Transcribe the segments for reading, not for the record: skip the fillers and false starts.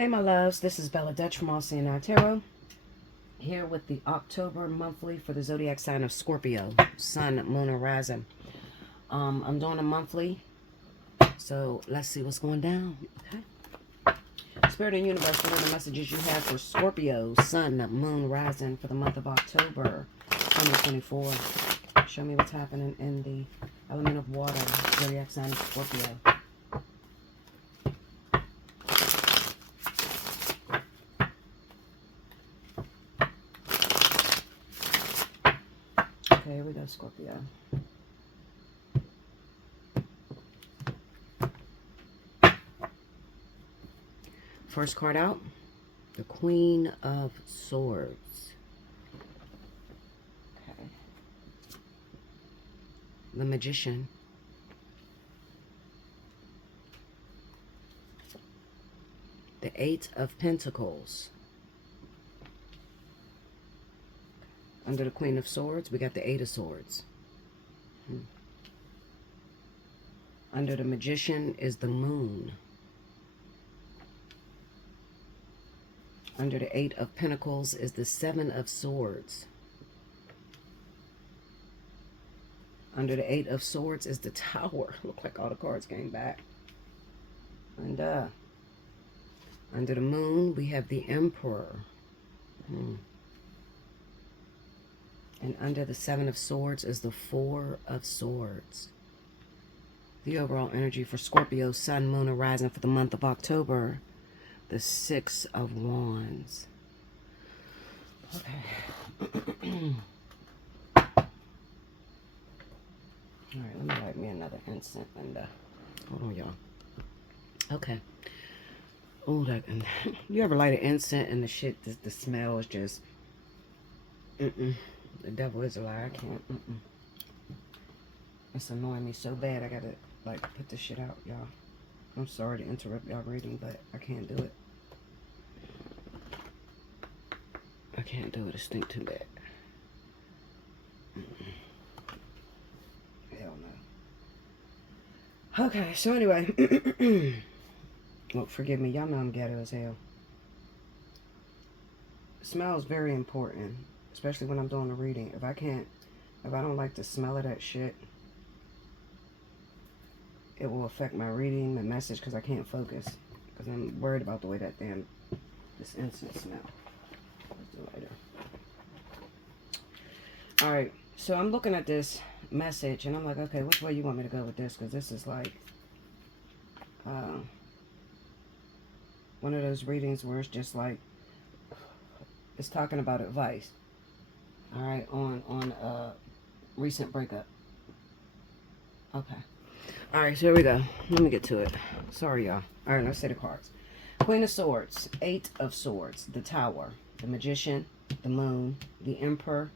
Hey my loves, this is Bella Dutch from Allseeingeyetarot, here with the October monthly for the zodiac sign of Scorpio, Sun, Moon, and Rising. I'm doing a monthly, so let's see what's going down. Okay. Spirit and Universe, what are the messages you have for Scorpio, Sun, Moon, Rising for the month of October 2024? Show me what's happening in the element of water, zodiac sign of Scorpio. Okay, here we go, Scorpio. First card out, the Queen of Swords. Okay. The Magician. The Eight of Pentacles. Under the Queen of Swords, we got the Eight of Swords. Under the Magician is the Moon. Under the Eight of Pentacles is the Seven of Swords. Under the Eight of Swords is the Tower. Look like all the cards came back. And under the Moon, we have the Emperor. And under the Seven of Swords is the Four of Swords. The overall energy for Scorpio, Sun, Moon, and Rising for the month of October, the Six of Wands. Okay. All right, let me light me another incense, Linda. Hold on, y'all. Okay. Oh, that. You ever light an incense and the shit, the smell is just. The devil is a liar. I can't. It's annoying me so bad. I gotta like put this shit out, y'all. I'm sorry to interrupt y'all reading, but I can't do it. I can't do it. It stinks too bad. Hell no. Okay, so anyway. Well, forgive me. Y'all know I'm ghetto as hell. Smell is very important, especially when I'm doing a reading. If I don't like the smell of that shit, it will affect my reading, my message, because I can't focus. Because I'm worried about the way that this incense smell. Where's the lighter? Alright, so I'm looking at this message, and I'm like, okay, which way you want me to go with this? Because this is like one of those readings where it's just like, it's talking about advice. Alright, on a recent breakup. Okay. Alright, so here we go. Let me get to it. Sorry, y'all. Alright, let's say the cards. Queen of Swords, Eight of Swords, the Tower, the Magician, the Moon, the Emperor,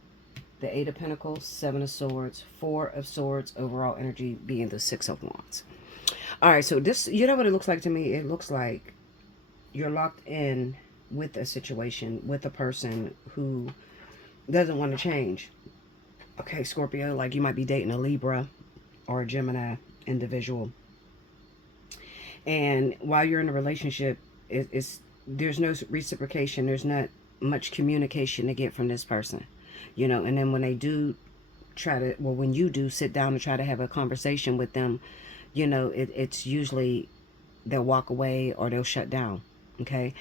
the Eight of Pentacles, Seven of Swords, Four of Swords, overall energy being the Six of Wands. Alright, so this, you know what it looks like to me? It looks like you're locked in with a situation, with a person who doesn't want to change. Okay, Scorpio, like you might be dating a Libra or a Gemini individual, and while you're in a relationship, there's no reciprocation, there's not much communication to get from this person, you know. And then when they do when you do sit down and try to have a conversation with them, you know, it's usually they'll walk away or they'll shut down. Okay,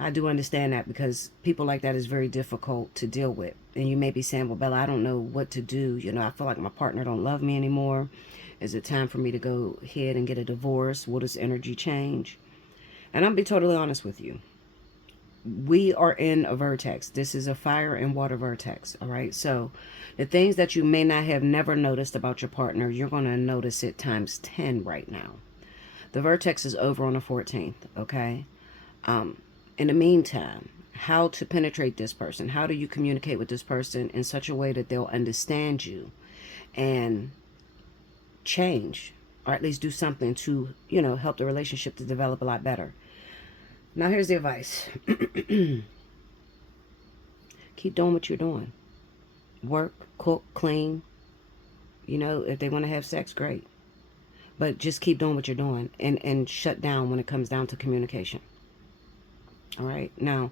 I do understand that, because people like that is very difficult to deal with. And you may be saying, well, Bella, I don't know what to do. You know, I feel like my partner don't love me anymore. Is it time for me to go ahead and get a divorce? Will this energy change? And I'll be totally honest with you. We are in a vertex. This is a fire and water vertex. All right. So the things that you may not have never noticed about your partner, you're going to notice it times 10 right now. The vertex is over on the 14th. Okay. In the meantime, how to penetrate this person? How do you communicate with this person in such a way that they'll understand you and change, or at least do something to, you know, help the relationship to develop a lot better? Now, here's the advice. Keep doing what you're doing. Work, cook, clean. You know, if they want to have sex, great. But just keep doing what you're doing, and shut down when it comes down to communication. All right. Now,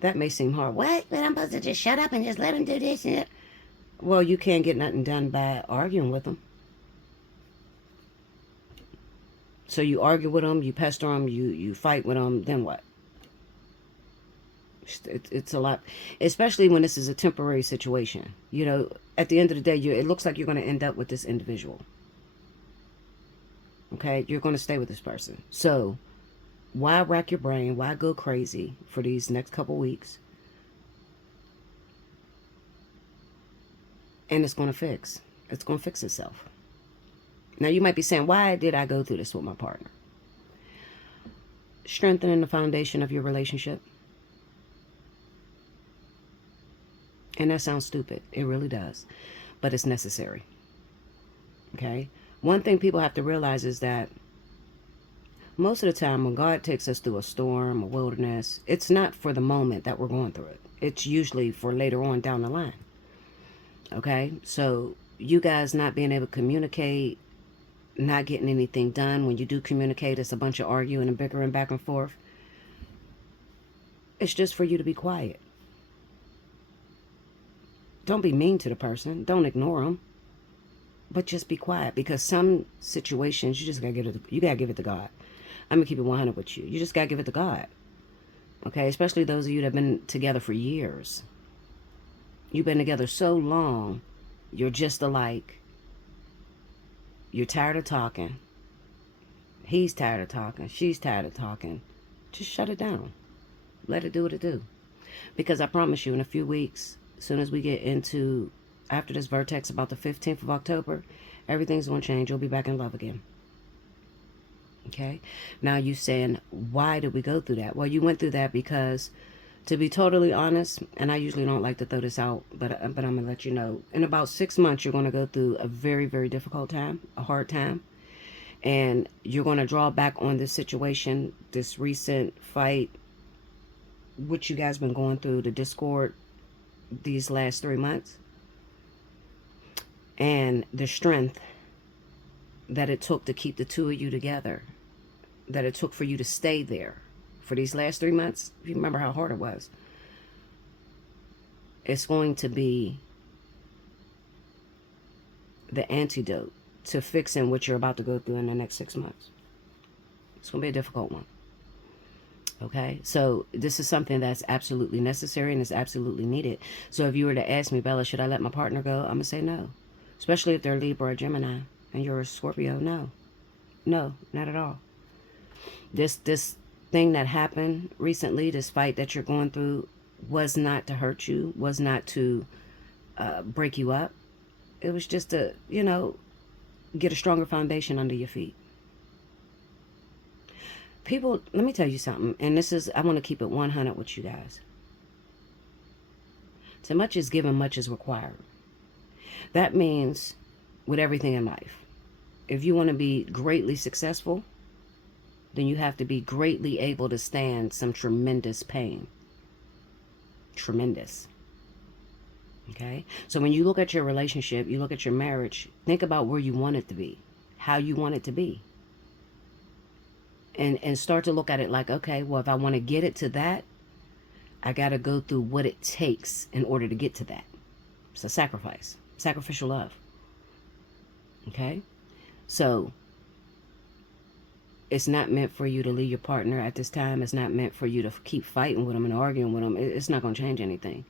that may seem hard. What? But I'm supposed to just shut up and just let him do this? Well, you can't get nothing done by arguing with him. So you argue with him, you pester him, you fight with him, then what? It's a lot, especially when this is a temporary situation. You know, at the end of the day, it looks like you're going to end up with this individual. Okay? You're going to stay with this person. So why rack your brain? Why go crazy for these next couple weeks? And it's going to fix. It's going to fix itself. Now, you might be saying, why did I go through this with my partner? Strengthening the foundation of your relationship. And that sounds stupid. It really does. But it's necessary. Okay? One thing people have to realize is that most of the time when God takes us through a storm, a wilderness, it's not for the moment that we're going through it. It's usually for later on down the line. Okay? So you guys not being able to communicate, not getting anything done. When you do communicate, it's a bunch of arguing and bickering back and forth. It's just for you to be quiet. Don't be mean to the person. Don't ignore them. But just be quiet, because some situations you just gotta give it to God. I'm gonna keep it 100 with you. You just gotta give it to God. Okay, especially those of you that have been together for years. You've been together so long, you're just alike. You're tired of talking. He's tired of talking. She's tired of talking. Just shut it down. Let it do what it do. Because I promise you, in a few weeks, as soon as we get into, after this vertex, about the 15th of October, everything's going to change. You'll be back in love again. Okay? Now you saying, why did we go through that? Well, you went through that because, to be totally honest, and I usually don't like to throw this out, but I'm going to let you know, in about 6 months, you're going to go through a very, very difficult time, a hard time. And you're going to draw back on this situation, this recent fight, which you guys been going through, the discord these last 3 months. And the strength that it took to keep the two of you together, that it took for you to stay there for these last 3 months. If you remember how hard it was, it's going to be the antidote to fixing what you're about to go through in the next 6 months. It's going to be a difficult one. Okay, so this is something that's absolutely necessary and is absolutely needed. So if you were to ask me, Bella, should I let my partner go? I'm going to say no. Especially if they're Libra or Gemini and you're a Scorpio. No. No, not at all. This thing that happened recently, this fight that you're going through, was not to hurt you, was not to break you up. It was just to, get a stronger foundation under your feet. People, let me tell you something, and I want to keep it 100 with you guys. So much is given, much is required. That means with everything in life. If you want to be greatly successful, then you have to be greatly able to stand some tremendous pain. Tremendous. Okay? So when you look at your relationship, you look at your marriage, think about where you want it to be, how you want it to be. And start to look at it like, okay, well, if I want to get it to that, I got to go through what it takes in order to get to that. It's a sacrifice, sacrificial love. Okay? So it's not meant for you to leave your partner at this time. It's not meant for you to keep fighting with them and arguing with them. It's not going to change anything.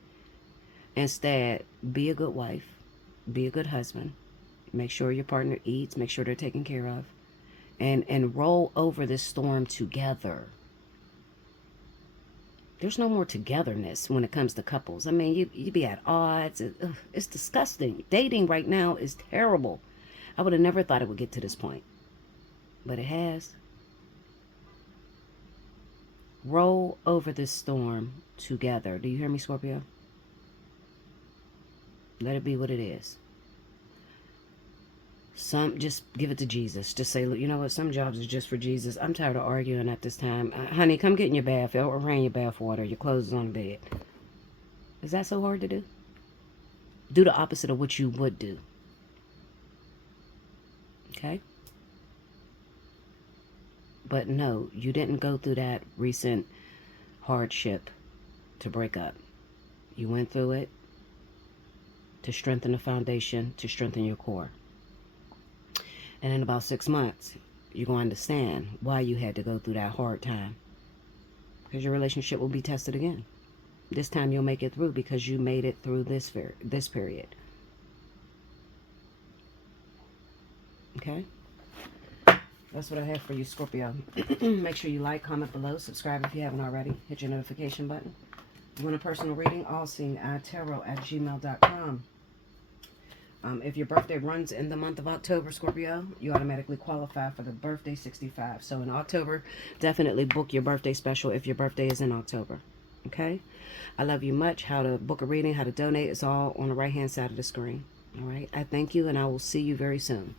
Instead, be a good wife, be a good husband, make sure your partner eats, make sure they're taken care of. And roll over this storm together. There's no more togetherness when it comes to couples. I mean, you be at odds. It's disgusting. Dating right now is terrible. I would have never thought it would get to this point. But it has. Roll over this storm together. Do you hear me, Scorpio? Let it be what it is. Just give it to Jesus. Just say, you know what, some jobs is just for Jesus. I'm tired of arguing at this time. Honey, come get in your bath. Or rain your bath water. Your clothes is on the bed. Is that so hard to do? Do the opposite of what you would do. Okay? But no, you didn't go through that recent hardship to break up. You went through it to strengthen the foundation, to strengthen your core. And in about 6 months, you're going to understand why you had to go through that hard time. Because your relationship will be tested again. This time you'll make it through because you made it through this period. Okay? That's what I have for you, Scorpio. Make sure you like, comment below, subscribe if you haven't already. Hit your notification button. If you want a personal reading, allseeingeyetarot@gmail.com. If your birthday runs in the month of October, Scorpio, you automatically qualify for the birthday 65. So in October, definitely book your birthday special if your birthday is in October. Okay? I love you much. How to book a reading, how to donate is all on the right-hand side of the screen. All right? I thank you, and I will see you very soon.